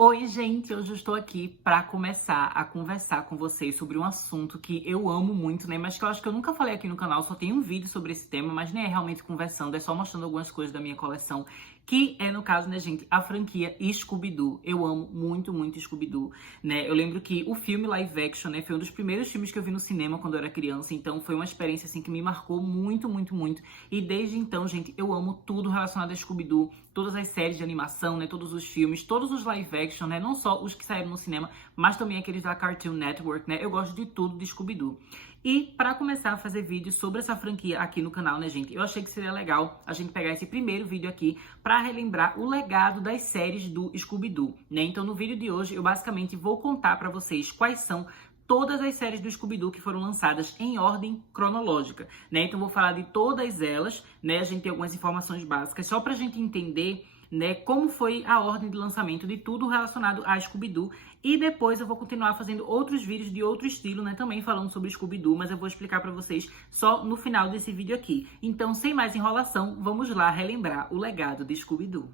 Oi, gente! Hoje eu estou aqui para começar a conversar com vocês sobre um assunto que eu amo muito, né? Mas que eu acho que eu nunca falei aqui no canal, só tem um vídeo sobre esse tema, mas nem é realmente conversando, é só mostrando algumas coisas da minha coleção, que é, no caso, né, gente, a franquia Scooby-Doo. Eu amo muito, muito Scooby-Doo, né? Eu lembro que o filme live action, né, foi um dos primeiros filmes que eu vi no cinema quando eu era criança, então foi uma experiência, assim, que me marcou muito, muito, muito. E desde então, gente, eu amo tudo relacionado a Scooby-Doo, todas as séries de animação, né, todos os filmes, todos os live action, né, não só os que saíram no cinema, mas também aqueles da Cartoon Network, né, eu gosto de tudo de Scooby-Doo. E para começar a fazer vídeos sobre essa franquia aqui no canal, né, gente, eu achei que seria legal a gente pegar esse primeiro vídeo aqui para relembrar o legado das séries do Scooby-Doo, né, então no vídeo de hoje eu basicamente vou contar para vocês quais são todas as séries do Scooby-Doo que foram lançadas em ordem cronológica, né? Então vou falar de todas elas, né? A gente tem algumas informações básicas só pra gente entender, né, como foi a ordem de lançamento de tudo relacionado a Scooby-Doo. E depois eu vou continuar fazendo outros vídeos de outro estilo, né, também falando sobre Scooby-Doo, mas eu vou explicar pra vocês só no final desse vídeo aqui. Então, sem mais enrolação, vamos lá relembrar o legado de Scooby-Doo.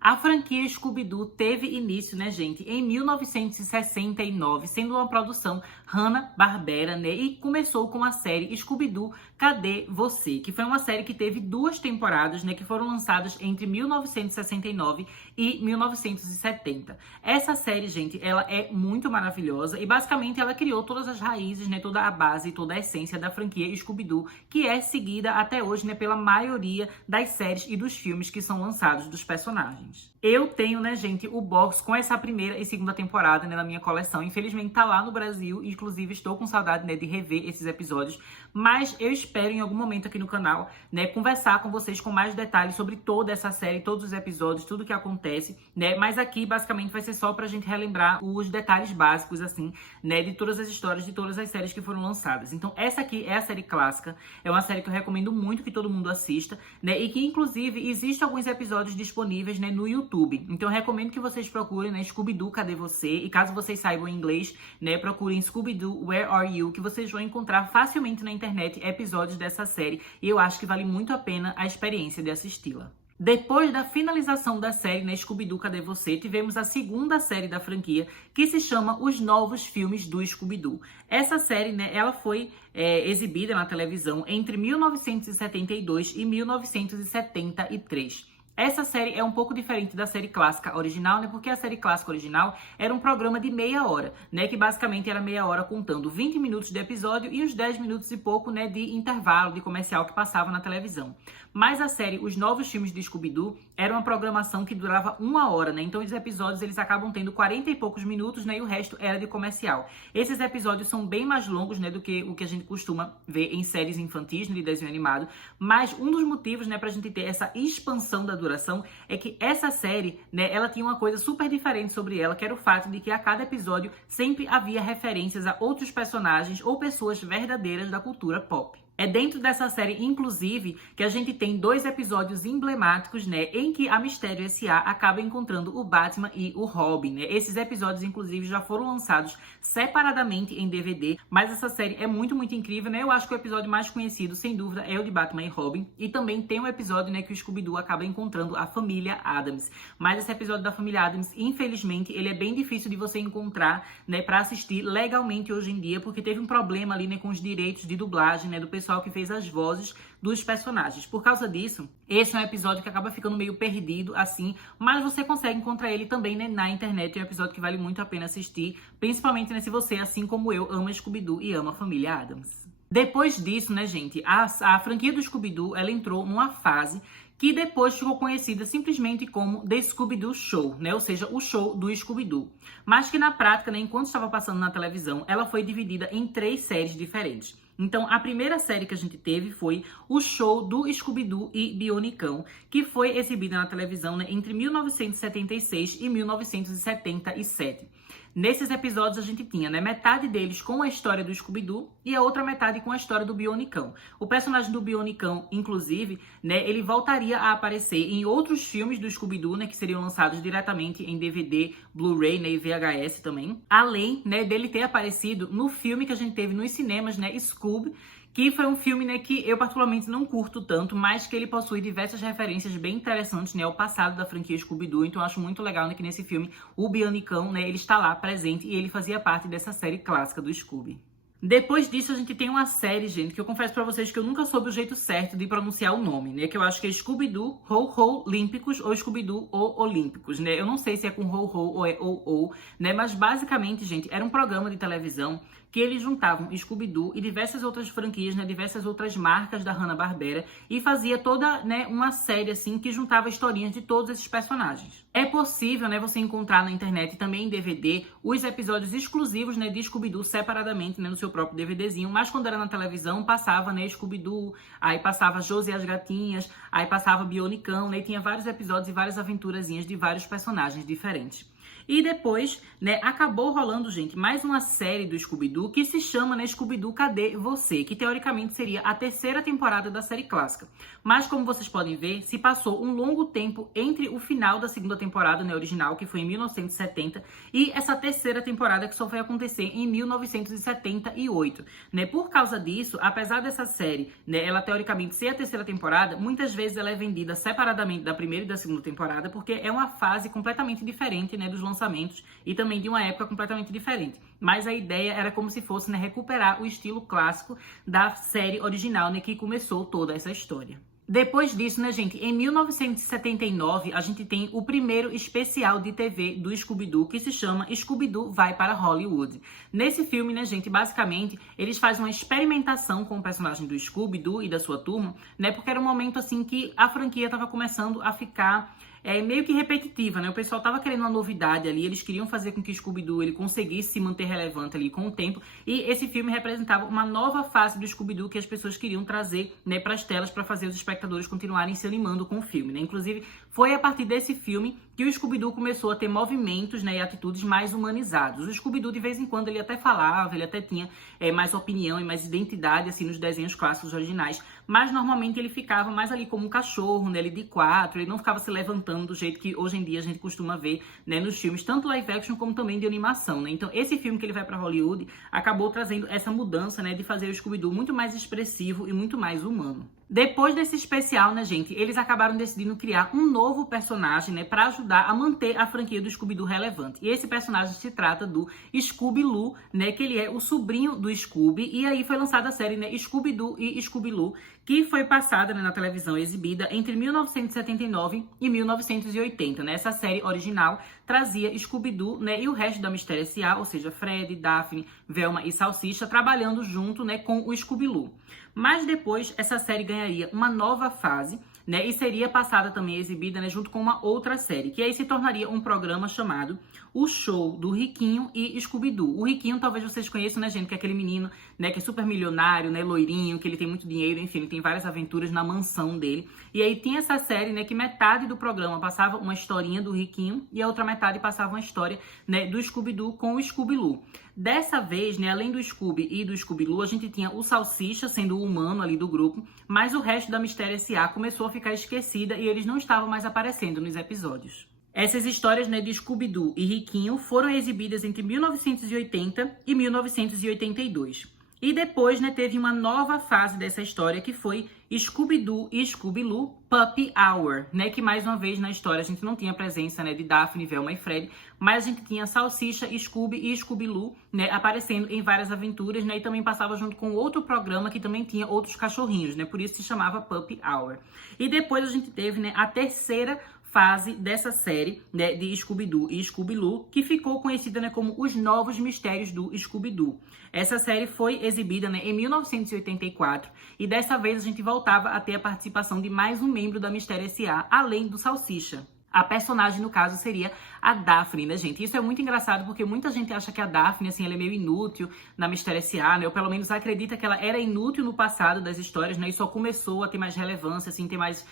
A franquia Scooby-Doo teve início, né, gente, em 1969, sendo uma produção Hanna-Barbera, né, e começou com a série Scooby-Doo, Cadê Você?, que foi uma série que teve duas temporadas, né, que foram lançadas entre 1969 e 1970. Essa série, gente, ela é muito maravilhosa e basicamente ela criou todas as raízes, né, toda a base, toda a essência da franquia Scooby-Doo, que é seguida até hoje, né, pela maioria das séries e dos filmes que são lançados dos personagens. Eu tenho, né, gente, o box com essa primeira e segunda temporada, né, na minha coleção. Infelizmente tá lá no Brasil, inclusive estou com saudade, né, de rever esses episódios, mas eu espero em algum momento aqui no canal, né, conversar com vocês com mais detalhes sobre toda essa série, todos os episódios, tudo que acontece, né, mas aqui basicamente vai ser só pra gente relembrar os detalhes básicos, assim, né, de todas as histórias, de todas as séries que foram lançadas. Então essa aqui é a série clássica, é uma série que eu recomendo muito que todo mundo assista, né, e que inclusive existem alguns episódios disponíveis, né, no YouTube. Então eu recomendo que vocês procurem, né, Scooby-Doo, Cadê Você? E caso vocês saibam inglês, né, procurem Scooby-Doo, Where Are You? Que vocês vão encontrar facilmente na internet episódios dessa série. E eu acho que vale muito a pena a experiência de assisti-la. Depois da finalização da série, né, Scooby-Doo, Cadê Você?, tivemos a segunda série da franquia, que se chama Os Novos Filmes do Scooby-Doo. Essa série, né, ela foi exibida na televisão entre 1972 e 1973. Essa série é um pouco diferente da série clássica original, né? Porque a série clássica original era um programa de meia hora, né? Que basicamente era meia hora contando 20 minutos de episódio e os 10 minutos e pouco, né, de intervalo de comercial que passava na televisão. Mas a série Os Novos Filmes de Scooby-Doo era uma programação que durava uma hora, né? Então os episódios eles acabam tendo 40 e poucos minutos, né? E o resto era de comercial. Esses episódios são bem mais longos, né, do que o que a gente costuma ver em séries infantis, né, de desenho animado. Mas um dos motivos, né, pra gente ter essa expansão da duração é que essa série, né, ela tinha uma coisa super diferente sobre ela, que era o fato de que a cada episódio sempre havia referências a outros personagens ou pessoas verdadeiras da cultura pop. É dentro dessa série, inclusive, que a gente tem dois episódios emblemáticos, né, em que a Mistério S.A. acaba encontrando o Batman e o Robin, né? Esses episódios, inclusive, já foram lançados separadamente em DVD, mas essa série é muito, muito incrível, né? Eu acho que o episódio mais conhecido, sem dúvida, é o de Batman e Robin, e também tem um episódio, né, que o Scooby-Doo acaba encontrando a família Addams. Mas esse episódio da família Addams, infelizmente, ele é bem difícil de você encontrar, né, pra assistir legalmente hoje em dia, porque teve um problema ali, né, com os direitos de dublagem, né, do pessoal que fez as vozes dos personagens. Por causa disso, esse é um episódio que acaba ficando meio perdido, assim, mas você consegue encontrar ele também, né, na internet. É um episódio que vale muito a pena assistir, principalmente, né, se você, assim como eu, ama Scooby-Doo e ama a família Addams. Depois disso, né, gente, a franquia do Scooby-Doo, ela entrou numa fase que depois ficou conhecida simplesmente como The Scooby-Doo Show, né? Ou seja, o show do Scooby-Doo. Mas que na prática, né, enquanto estava passando na televisão, ela foi dividida em 3 séries diferentes. Então, a primeira série que a gente teve foi o show do Scooby-Doo e Bionicão, que foi exibida na televisão, né, entre 1976 e 1977. Nesses episódios a gente tinha, né, metade deles com a história do Scooby-Doo e a outra metade com a história do Bionicão. O personagem do Bionicão, inclusive, né, ele voltaria a aparecer em outros filmes do Scooby-Doo, né, que seriam lançados diretamente em DVD, Blu-ray, né, e VHS também. Além, né, dele ter aparecido no filme que a gente teve nos cinemas, né, Scooby, que foi um filme, né, que eu particularmente não curto tanto, mas que ele possui diversas referências bem interessantes, né, ao passado da franquia Scooby-Doo. Então eu acho muito legal, né, que nesse filme o Bianicão, né, ele está lá presente e ele fazia parte dessa série clássica do Scooby. Depois disso, a gente tem uma série, gente, que eu confesso pra vocês que eu nunca soube o jeito certo de pronunciar o nome, né? Que eu acho que é Scooby-Doo Ho-Ho Olímpicos ou Scooby-Doo O Olímpicos, né? Eu não sei se é com Ho-Ho ou é O-O, né? Mas basicamente, gente, era um programa de televisão que eles juntavam Scooby-Doo e diversas outras franquias, né, diversas outras marcas da Hanna-Barbera e fazia toda, né, uma série assim que juntava historinhas de todos esses personagens. É possível, né, você encontrar na internet também em DVD os episódios exclusivos, né, de Scooby-Doo separadamente, né, no seu próprio DVDzinho, mas quando era na televisão passava, né, Scooby-Doo, aí passava Josie e as Gatinhas, aí passava Bionicão, né, e tinha vários episódios e várias aventurazinhas de vários personagens diferentes. E depois, né, acabou rolando, gente, mais uma série do Scooby-Doo que se chama, né, Scooby-Doo Cadê Você? Que teoricamente seria a terceira temporada da série clássica. Mas como vocês podem ver, se passou um longo tempo entre o final da segunda temporada, né, original, que foi em 1970, e essa terceira temporada que só foi acontecer em 1978, né? Por causa disso, apesar dessa série, né, ela teoricamente ser a terceira temporada, muitas vezes ela é vendida separadamente da primeira e da segunda temporada, porque é uma fase completamente diferente, né, dos lançamentos e também de uma época completamente diferente. Mas a ideia era como se fosse, né, recuperar o estilo clássico da série original, né, que começou toda essa história. Depois disso, né, gente, em 1979, a gente tem o primeiro especial de TV do Scooby-Doo, que se chama Scooby-Doo Vai para Hollywood. Nesse filme, né, gente, basicamente, eles fazem uma experimentação com o personagem do Scooby-Doo e da sua turma, né, porque era um momento, assim, que a franquia estava começando a ficar meio que repetitiva, né? O pessoal tava querendo uma novidade ali, eles queriam fazer com que o Scooby-Doo ele conseguisse se manter relevante ali com o tempo, e esse filme representava uma nova fase do Scooby-Doo que as pessoas queriam trazer, né, para as telas para fazer os espectadores continuarem se animando com o filme, né? Inclusive, foi a partir desse filme que o Scooby-Doo começou a ter movimentos, né, e atitudes mais humanizados. O Scooby-Doo, de vez em quando, ele até falava, ele até tinha mais opinião e mais identidade, assim, nos desenhos clássicos originais, mas normalmente ele ficava mais ali como um cachorro, né, ele de quatro, ele não ficava se levantando do jeito que hoje em dia a gente costuma ver, né, nos filmes, tanto live action como também de animação, né? Então, esse filme que ele vai para Hollywood acabou trazendo essa mudança, né, de fazer o Scooby-Doo muito mais expressivo e muito mais humano. Depois desse especial, né, gente, eles acabaram decidindo criar um novo personagem, né, para ajudar a manter a franquia do Scooby-Doo relevante. E esse personagem se trata do Scooby-Loo, né, que ele é o sobrinho do Scooby, e aí foi lançada a série, né, Scooby-Doo e Scooby-Loo, que foi passada, né, na televisão exibida entre 1979 e 1980, né? Essa série original trazia Scooby-Doo, né, e o resto da Mistério S.A., ou seja, Fred, Daphne, Velma e Salsicha, trabalhando junto, né, com o Scooby-Loo. Mas depois, essa série ganharia uma nova fase, né, e seria passada também exibida, né, junto com uma outra série, que aí se tornaria um programa chamado O Show do Riquinho e Scooby-Doo. O Riquinho, talvez vocês conheçam, né, gente, que é aquele menino, né, que é super milionário, né, loirinho, que ele tem muito dinheiro, enfim, ele tem várias aventuras na mansão dele. E aí tinha essa série, né, que metade do programa passava uma historinha do Riquinho e a outra metade passava uma história, né, do Scooby-Doo com o Scooby-Loo. Dessa vez, né, além do Scooby e do Scooby-Loo, a gente tinha o Salsicha sendo o humano ali do grupo, mas o resto da Mistério S.A. começou a ficar esquecida e eles não estavam mais aparecendo nos episódios. Essas histórias, né, de Scooby-Doo e Riquinho foram exibidas entre 1980 e 1982. E depois, né, teve uma nova fase dessa história que foi Scooby-Doo e Scooby-Loo Puppy Hour, né, que mais uma vez na história a gente não tinha a presença, né, de Daphne, Velma e Fred, mas a gente tinha Salsicha, Scooby e Scooby-Loo, né, aparecendo em várias aventuras, né, e também passava junto com outro programa que também tinha outros cachorrinhos, né, por isso se chamava Puppy Hour. E depois a gente teve, né, a terceira fase dessa série, né, de Scooby-Doo e Scooby-Loo, que ficou conhecida, né, como Os Novos Mistérios do Scooby-Doo. Essa série foi exibida, né, em 1984 e dessa vez a gente voltava a ter a participação de mais um membro da Mistério S.A., além do Salsicha. A personagem, no caso, seria a Daphne, né, gente? Isso é muito engraçado porque muita gente acha que a Daphne, assim, ela é meio inútil na Mistério S.A., né? Ou pelo menos acredita que ela era inútil no passado das histórias, né? E só começou a ter mais relevância, assim, ter mais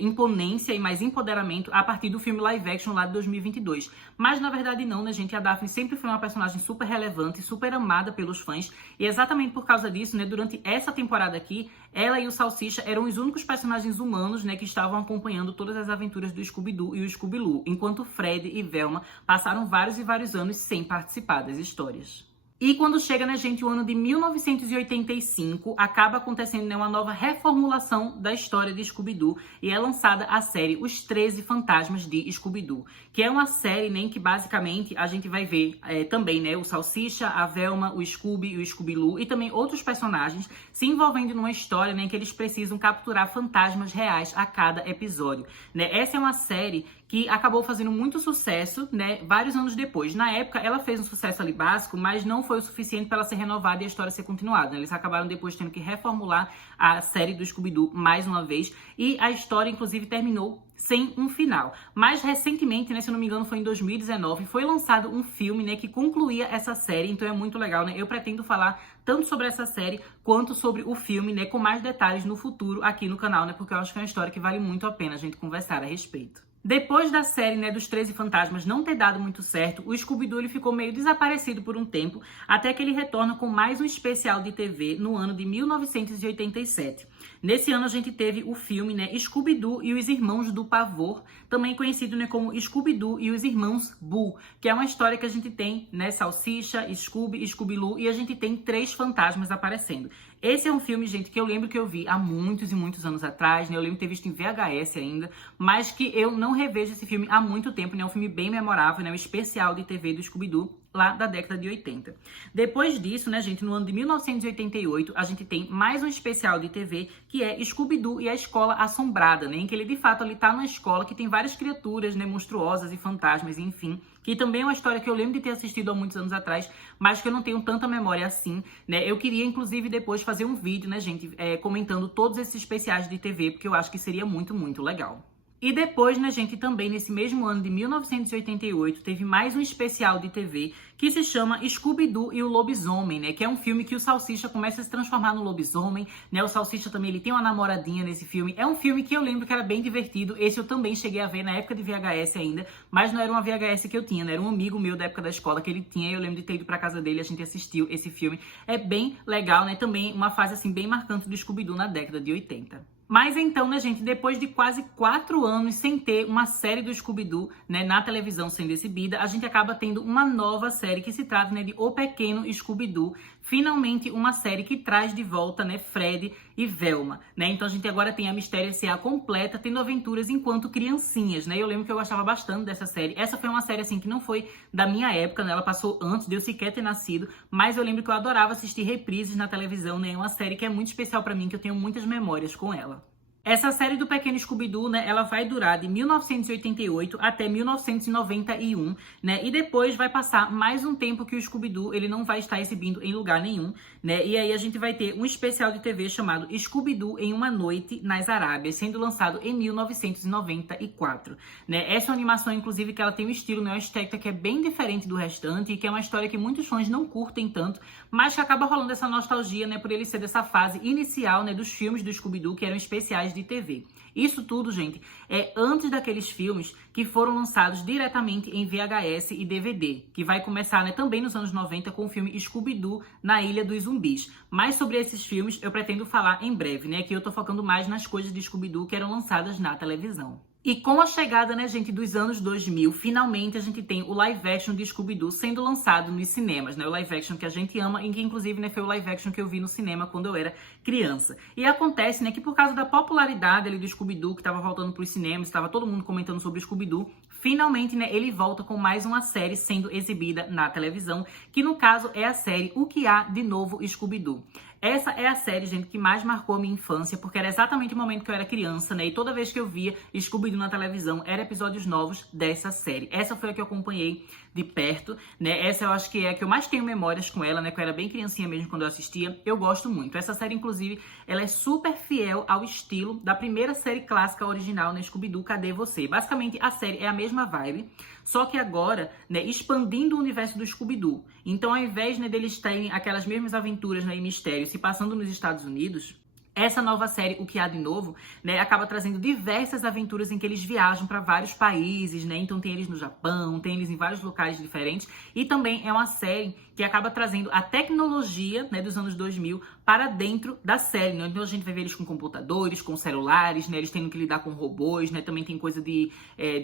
imponência e mais empoderamento a partir do filme live action lá de 2022. Mas, na verdade, não, né, gente? A Daphne sempre foi uma personagem super relevante, super amada pelos fãs. E exatamente por causa disso, né, durante essa temporada aqui, ela e o Salsicha eram os únicos personagens humanos, né, que estavam acompanhando todas as aventuras do Scooby-Doo e o Scooby-Loo, enquanto Fred e Velma passaram vários e vários anos sem participar das histórias. E quando chega, né, gente, o ano de 1985, acaba acontecendo, né, uma nova reformulação da história de Scooby-Doo e é lançada a série Os 13 Fantasmas de Scooby-Doo, que é uma série, né, em que basicamente a gente vai ver também, né, o Salsicha, a Velma, o Scooby e o Scooby-Loo e também outros personagens se envolvendo numa história, né, em que eles precisam capturar fantasmas reais a cada episódio, né? Essa é uma série que acabou fazendo muito sucesso, né, vários anos depois. Na época, ela fez um sucesso ali básico, mas não foi o suficiente para ela ser renovada e a história ser continuada, né? Eles acabaram depois tendo que reformular a série do Scooby-Doo mais uma vez e a história, inclusive, terminou sem um final. Mais recentemente, né, se eu não me engano, foi em 2019, foi lançado um filme, né, que concluía essa série, então é muito legal, né? Eu pretendo falar tanto sobre essa série quanto sobre o filme, né, com mais detalhes no futuro aqui no canal, né, porque eu acho que é uma história que vale muito a pena a gente conversar a respeito. Depois da série, né, dos 13 Fantasmas não ter dado muito certo, o Scooby-Doo ele ficou meio desaparecido por um tempo, até que ele retorna com mais um especial de TV no ano de 1987. Nesse ano a gente teve o filme, né, Scooby-Doo e os Irmãos do Pavor, também conhecido, né, como Scooby-Doo e os Irmãos Boo, que é uma história que a gente tem, né, Salsicha, Scooby, Scooby-Loo e a gente tem 3 fantasmas aparecendo. Esse é um filme, gente, que eu lembro que eu vi há muitos e muitos anos atrás, né? Eu lembro de ter visto em VHS ainda, mas que eu não revejo esse filme há muito tempo, né? É um filme bem memorável, né? Um especial de TV do Scooby-Doo, lá da década de 80. Depois disso, né, gente, no ano de 1988, a gente tem mais um especial de TV, que é Scooby-Doo e a Escola Assombrada, né? Em que ele, de fato, ali tá numa escola que tem várias criaturas, né, monstruosas e fantasmas, enfim, que também é uma história que eu lembro de ter assistido há muitos anos atrás, mas que eu não tenho tanta memória assim, né? Eu queria, inclusive, depois fazer um vídeo, né, gente, comentando todos esses especiais de TV, porque eu acho que seria muito, muito legal. E depois, né, gente, também nesse mesmo ano de 1988, teve mais um especial de TV que se chama Scooby-Doo e o Lobisomem, né? Que é um filme que o Salsicha começa a se transformar no lobisomem, né? O Salsicha também, ele tem uma namoradinha nesse filme. É um filme que eu lembro que era bem divertido. Esse eu também cheguei a ver na época de VHS ainda, mas não era uma VHS que eu tinha, né? Era um amigo meu da época da escola que ele tinha e eu lembro de ter ido pra casa dele e a gente assistiu esse filme. É bem legal, né? Também uma fase, assim, bem marcante do Scooby-Doo na década de 80. Mas então, né, gente, depois de quase 4 anos sem ter uma série do Scooby-Doo, né, na televisão sendo exibida, a gente acaba tendo uma nova série que se trata, né, de O Pequeno Scooby-Doo. Finalmente, uma série que traz de volta, né, Fred e Velma, né? Então a gente agora tem a Mistério S.A. completa, tendo aventuras enquanto criancinhas, né? Eu lembro que eu gostava bastante dessa série. Essa foi uma série, assim, que não foi da minha época, né? Ela passou antes de eu sequer ter nascido, mas eu lembro que eu adorava assistir reprises na televisão, né? É uma série que é muito especial pra mim, que eu tenho muitas memórias com ela. Essa série do Pequeno Scooby-Doo, né, ela vai durar de 1988 até 1991, né, e depois vai passar mais um tempo que o Scooby-Doo, ele não vai estar exibindo em lugar nenhum, né, e aí a gente vai ter um especial de TV chamado Scooby-Doo em uma Noite nas Arábias, sendo lançado em 1994, né. Essa animação, inclusive, que ela tem um estilo neo-estética que é bem diferente do restante e que é uma história que muitos fãs não curtem tanto, mas que acaba rolando essa nostalgia, né, por ele ser dessa fase inicial, né, dos filmes do Scooby-Doo, que eram especiais de TV. Isso tudo, gente, é antes daqueles filmes que foram lançados diretamente em VHS e DVD, que vai começar, né, também nos anos 90 com o filme Scooby-Doo na Ilha dos Zumbis. Mas sobre esses filmes eu pretendo falar em breve, né, que eu tô focando mais nas coisas de Scooby-Doo que eram lançadas na televisão. E com a chegada, né, gente, dos anos 2000, finalmente a gente tem o live action de Scooby-Doo sendo lançado nos cinemas, né? O live action que a gente ama e que, inclusive, né, foi o live action que eu vi no cinema quando eu era criança. E acontece, né, que por causa da popularidade ali do Scooby-Doo, que estava voltando para os cinemas, estava todo mundo comentando sobre o Scooby-Doo, finalmente, né, ele volta com mais uma série sendo exibida na televisão, que no caso é a série O Que Há de Novo Scooby-Doo. Essa é a série, gente, que mais marcou a minha infância, porque era exatamente o momento que eu era criança, né? E toda vez que eu via Scooby-Doo na televisão, eram episódios novos dessa série. Essa foi a que eu acompanhei de perto, né? Essa eu acho que é a que eu mais tenho memórias com ela, né? Que eu era bem criancinha mesmo quando eu assistia. Eu gosto muito. Essa série, inclusive, ela é super fiel ao estilo da primeira série clássica original, né? Scooby-Doo, Cadê Você? Basicamente, a série é a mesma vibe, só que agora, né, expandindo o universo do Scooby-Doo. Então, ao invés, né, deles terem aquelas mesmas aventuras, né, e mistérios se passando nos Estados Unidos, essa nova série, O Que Há de Novo, né, acaba trazendo diversas aventuras em que eles viajam para vários países, né? Então tem eles no Japão, tem eles em vários locais diferentes. E também é uma série que acaba trazendo a tecnologia, né, dos anos 2000 para dentro da série, né? Então a gente vai ver eles com computadores, com celulares, né? Eles tendo que lidar com robôs, né? Também tem coisa de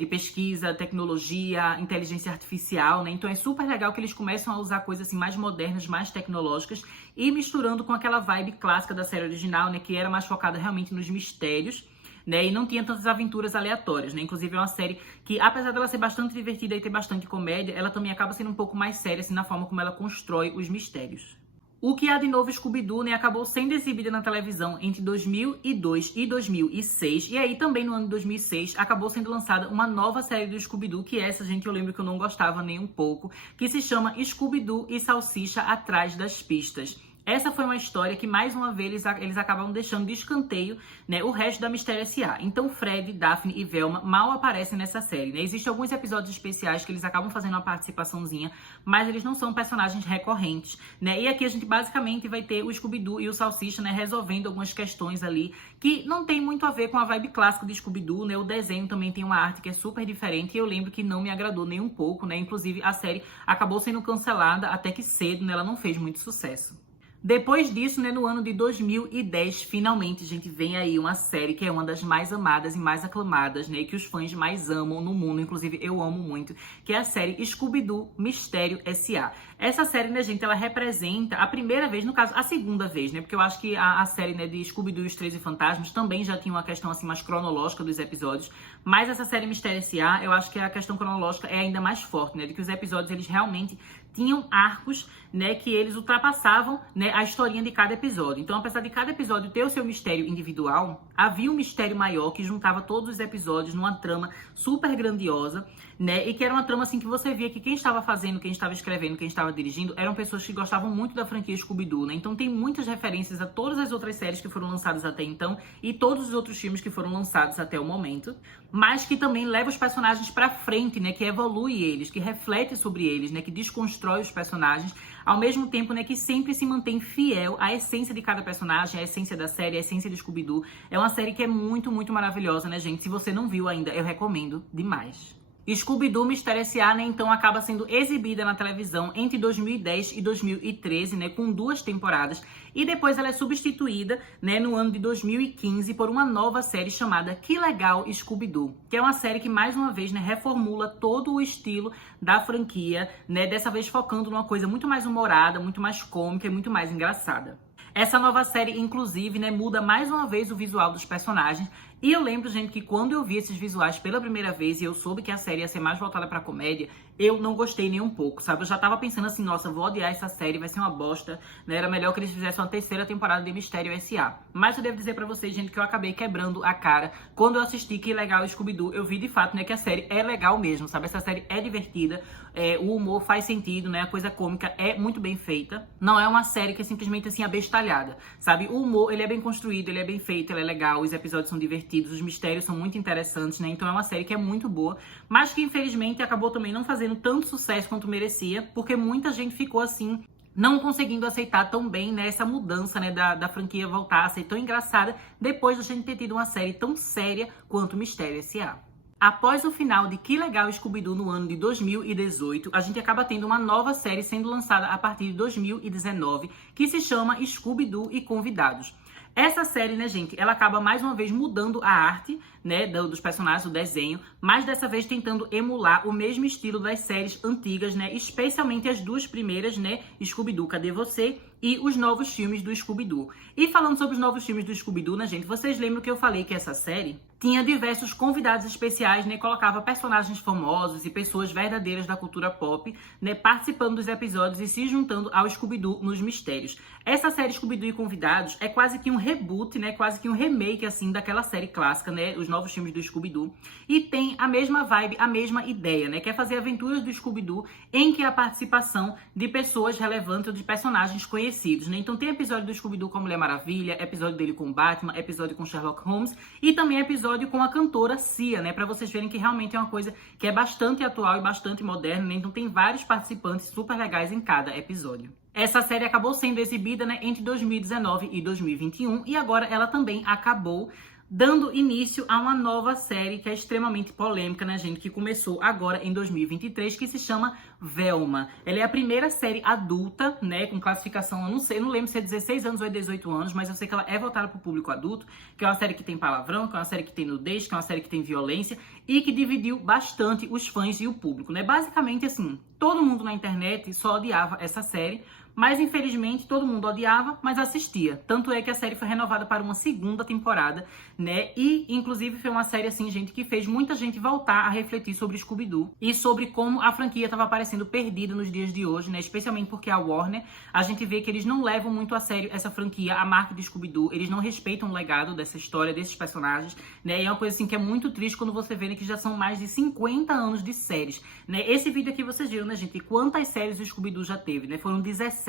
pesquisa, tecnologia, inteligência artificial, né? Então é super legal que eles começam a usar coisas assim mais modernas, mais tecnológicas e misturando com aquela vibe clássica da série original, né? Que era mais focada realmente nos mistérios, né, e não tinha tantas aventuras aleatórias, né? Inclusive é uma série que, apesar dela ser bastante divertida e ter bastante comédia, ela também acaba sendo um pouco mais séria, assim, na forma como ela constrói os mistérios. O que há de novo Scooby-Doo, né, acabou sendo exibida na televisão entre 2002 e 2006, e aí também no ano de 2006 acabou sendo lançada uma nova série do Scooby-Doo, que essa, gente, eu lembro que eu não gostava nem um pouco, que se chama Scooby-Doo e Salsicha Atrás das Pistas. Essa foi uma história que, mais uma vez, eles acabam deixando de escanteio, né, o resto da Mistério S.A. Então, Fred, Daphne e Velma mal aparecem nessa série, né? Existem alguns episódios especiais que eles acabam fazendo uma participaçãozinha, mas eles não são personagens recorrentes, né? E aqui a gente basicamente vai ter o Scooby-Doo e o Salsicha, né, resolvendo algumas questões ali que não tem muito a ver com a vibe clássica de Scooby-Doo, né? O desenho também tem uma arte que é super diferente e eu lembro que não me agradou nem um pouco, né? Inclusive, a série acabou sendo cancelada até que cedo, né? Ela não fez muito sucesso. Depois disso, né, no ano de 2010, finalmente, gente, vem aí uma série que é uma das mais amadas e mais aclamadas, né, que os fãs mais amam no mundo, inclusive eu amo muito, que é a série Scooby-Doo Mistério S.A. Essa série, né, gente, ela representa a primeira vez, no caso, a segunda vez, né, porque eu acho que a série, né, de Scooby-Doo e os 13 Fantasmas também já tinha uma questão, assim, mais cronológica dos episódios, mas essa série Mistério S.A., eu acho que a questão cronológica é ainda mais forte, né, de que os episódios, eles realmente tinham arcos, né, que eles ultrapassavam, né, a historinha de cada episódio. Então, apesar de cada episódio ter o seu mistério individual, havia um mistério maior que juntava todos os episódios numa trama super grandiosa, né, e que era uma trama assim que você via que quem estava fazendo, quem estava escrevendo, quem estava dirigindo, eram pessoas que gostavam muito da franquia Scooby-Doo, né? Então tem muitas referências a todas as outras séries que foram lançadas até então e todos os outros filmes que foram lançados até o momento, mas que também leva os personagens pra frente, né, que evolui eles, que reflete sobre eles, né, que desconstrói os personagens, ao mesmo tempo, né, que sempre se mantém fiel à essência de cada personagem, à essência da série, à essência de Scooby-Doo. É uma série que é muito, muito maravilhosa, né, gente? Se você não viu ainda, eu recomendo demais. Scooby-Doo Mistério S.A., né, então acaba sendo exibida na televisão entre 2010 e 2013, né, com 2 temporadas, e depois ela é substituída, né, no ano de 2015 por uma nova série chamada Que Legal Scooby-Doo, que é uma série que, mais uma vez, né, reformula todo o estilo da franquia, né, dessa vez focando numa coisa muito mais humorada, muito mais cômica e muito mais engraçada. Essa nova série, inclusive, né, muda mais uma vez o visual dos personagens. E eu lembro, gente, que quando eu vi esses visuais pela primeira vez e eu soube que a série ia ser mais voltada pra comédia, eu não gostei nem um pouco, sabe? Eu já tava pensando assim, nossa, vou odiar essa série, vai ser uma bosta, né? Era melhor que eles fizessem uma 3ª temporada de Mistério S.A. Mas eu devo dizer pra vocês, gente, que eu acabei quebrando a cara. Quando eu assisti Que Legal Scooby-Doo, eu vi de fato, né, que a série é legal mesmo, sabe? Essa série é divertida, o humor faz sentido, né? A coisa cômica é muito bem feita. Não é uma série que é simplesmente assim abestalhada, sabe? O humor, ele é bem construído, ele é bem feito, ele é legal, os episódios são divertidos, os mistérios são muito interessantes, né? Então é uma série que é muito boa, mas que infelizmente acabou também não fazendo tanto sucesso quanto merecia, porque muita gente ficou assim, não conseguindo aceitar tão bem, né, essa mudança, né, da franquia voltar a ser tão engraçada depois de a gente ter tido uma série tão séria quanto Mistério S.A. Após o final de Que Legal Scooby-Doo no ano de 2018, a gente acaba tendo uma nova série sendo lançada a partir de 2019, que se chama Scooby-Doo e Convidados. Essa série, né, gente, ela acaba mais uma vez mudando a arte, né, dos personagens, do desenho, mas dessa vez tentando emular o mesmo estilo das séries antigas, né, especialmente as 2 primeiras, né, Scooby-Doo, Cadê Você? E os novos filmes do Scooby-Doo. E falando sobre os novos filmes do Scooby-Doo, né, gente, vocês lembram que eu falei que essa série tinha diversos convidados especiais, né, colocava personagens famosos e pessoas verdadeiras da cultura pop, né, participando dos episódios e se juntando ao Scooby-Doo nos mistérios. Essa série Scooby-Doo e Convidados é quase que um reboot, né, quase que um remake, assim, daquela série clássica, né, os novos filmes do Scooby-Doo, e tem a mesma vibe, a mesma ideia, né, que é fazer aventuras do Scooby-Doo em que a participação de pessoas relevantes ou de personagens conhecidos, né. Então tem episódio do Scooby-Doo com a Mulher Maravilha, episódio dele com o Batman, episódio com Sherlock Holmes e também episódio com a cantora Cia, né, pra vocês verem que realmente é uma coisa que é bastante atual e bastante moderna, né, então tem vários participantes super legais em cada episódio. Essa série acabou sendo exibida, né, entre 2019 e 2021 e agora ela também acabou dando início a uma nova série que é extremamente polêmica, né, gente? Que começou agora em 2023, que se chama Velma. Ela é a primeira série adulta, né, com classificação, eu não sei, não lembro se é 16 anos ou é 18 anos, mas eu sei que ela é voltada para o público adulto, que é uma série que tem palavrão, que é uma série que tem nudez, que é uma série que tem violência e que dividiu bastante os fãs e o público, né? Basicamente, assim, todo mundo na internet só odiava essa série, mas infelizmente todo mundo odiava, mas assistia. Tanto é que a série foi renovada para uma segunda temporada, né? E inclusive foi uma série assim, gente, que fez muita gente voltar a refletir sobre Scooby-Doo e sobre como a franquia estava parecendo perdida nos dias de hoje, né? Especialmente porque a Warner, a gente vê que eles não levam muito a sério essa franquia, a marca de Scooby-Doo, eles não respeitam o legado dessa história, desses personagens, né? E é uma coisa assim que é muito triste quando você vê, né, que já são mais de 50 anos de séries, né? Esse vídeo aqui vocês viram, né, gente, quantas séries o Scooby-Doo já teve, né? Foram 17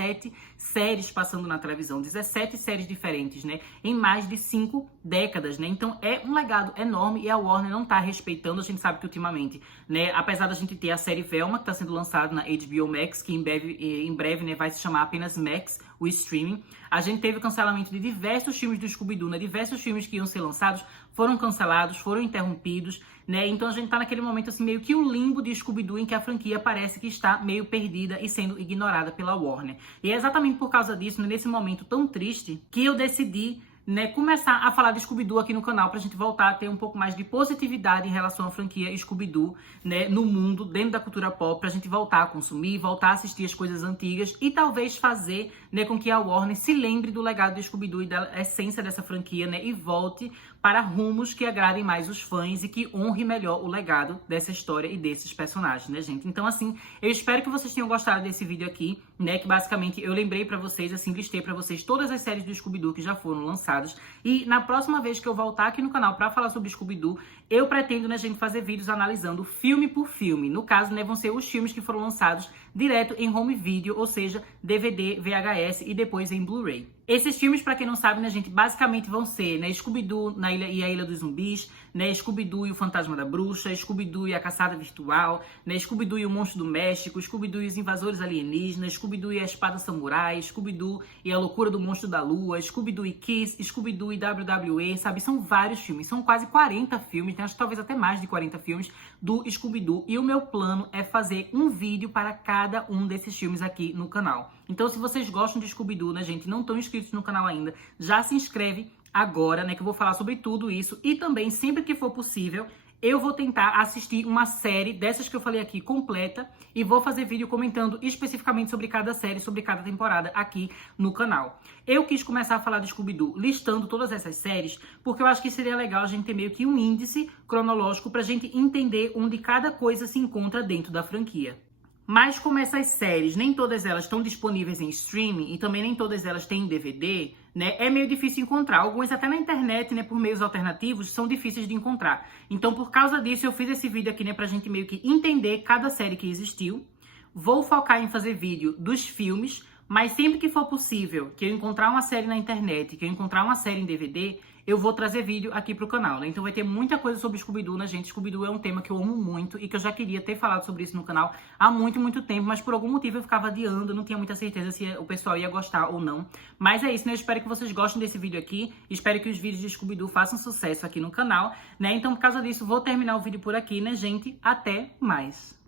séries passando na televisão, 17 séries diferentes, né? Em mais de 5 décadas, né? Então é um legado enorme e a Warner não tá respeitando. A gente sabe que ultimamente, né, apesar da gente ter a série Velma, que tá sendo lançada na HBO Max, que em breve, né, vai se chamar apenas Max, o streaming, a gente teve o cancelamento de diversos filmes do Scooby-Doo, né? Diversos filmes que iam ser lançados foram cancelados, foram interrompidos, né? Então a gente tá naquele momento assim, meio que um limbo de Scooby-Doo, em que a franquia parece que está meio perdida e sendo ignorada pela Warner. E é exatamente por causa disso, né, nesse momento tão triste, que eu decidi, né, começar a falar de Scooby-Doo aqui no canal, pra gente voltar a ter um pouco mais de positividade em relação à franquia Scooby-Doo, né, no mundo, dentro da cultura pop, pra gente voltar a consumir, voltar a assistir as coisas antigas e talvez fazer, né, com que a Warner se lembre do legado do Scooby-Doo e da essência dessa franquia, né, e volte para rumos que agradem mais os fãs e que honre melhor o legado dessa história e desses personagens, né, gente? Então, assim, eu espero que vocês tenham gostado desse vídeo aqui, né, que basicamente eu lembrei pra vocês, assim, listei pra vocês todas as séries do Scooby-Doo que já foram lançadas. E na próxima vez que eu voltar aqui no canal pra falar sobre Scooby-Doo, eu pretendo, né, gente, fazer vídeos analisando filme por filme. No caso, né, vão ser os filmes que foram lançados direto em home video, ou seja, DVD, VHS e depois em Blu-ray. Esses filmes, pra quem não sabe, né, gente, basicamente vão ser, né, Scooby-Doo na Ilha e a Ilha dos Zumbis, né, Scooby-Doo e o Fantasma da Bruxa, Scooby-Doo e a Caçada Virtual, né, Scooby-Doo e o Monstro do México, Scooby-Doo e os Invasores Alienígenas, Scooby-Doo e a Espada Samurai, Scooby-Doo e a Loucura do Monstro da Lua, Scooby-Doo e Kiss, Scooby-Doo e WWE, sabe? São vários filmes, são quase 40 filmes, né? Acho que talvez até mais de 40 filmes do Scooby-Doo. E o meu plano é fazer um vídeo para cada um desses filmes aqui no canal. Então, se vocês gostam de Scooby-Doo, né, gente, não estão inscritos no canal ainda, já se inscreve agora, né, que eu vou falar sobre tudo isso. E também, sempre que for possível, eu vou tentar assistir uma série dessas que eu falei aqui completa e vou fazer vídeo comentando especificamente sobre cada série, sobre cada temporada aqui no canal. Eu quis começar a falar de Scooby-Doo listando todas essas séries porque eu acho que seria legal a gente ter meio que um índice cronológico pra gente entender onde cada coisa se encontra dentro da franquia. Mas como essas séries, nem todas elas estão disponíveis em streaming e também nem todas elas têm DVD, né, é meio difícil encontrar. Algumas até na internet, né, por meios alternativos, são difíceis de encontrar. Então, por causa disso, eu fiz esse vídeo aqui, né, pra gente meio que entender cada série que existiu. Vou focar em fazer vídeo dos filmes, mas sempre que for possível, que eu encontrar uma série na internet, que eu encontrar uma série em DVD, eu vou trazer vídeo aqui pro canal, né? Então vai ter muita coisa sobre Scooby-Doo, né, gente? Scooby-Doo é um tema que eu amo muito e que eu já queria ter falado sobre isso no canal há muito, muito tempo, mas por algum motivo eu ficava adiando, eu não tinha muita certeza se o pessoal ia gostar ou não. Mas é isso, né? Eu espero que vocês gostem desse vídeo aqui, espero que os vídeos de Scooby-Doo façam sucesso aqui no canal, né? Então, por causa disso, vou terminar o vídeo por aqui, né, gente? Até mais!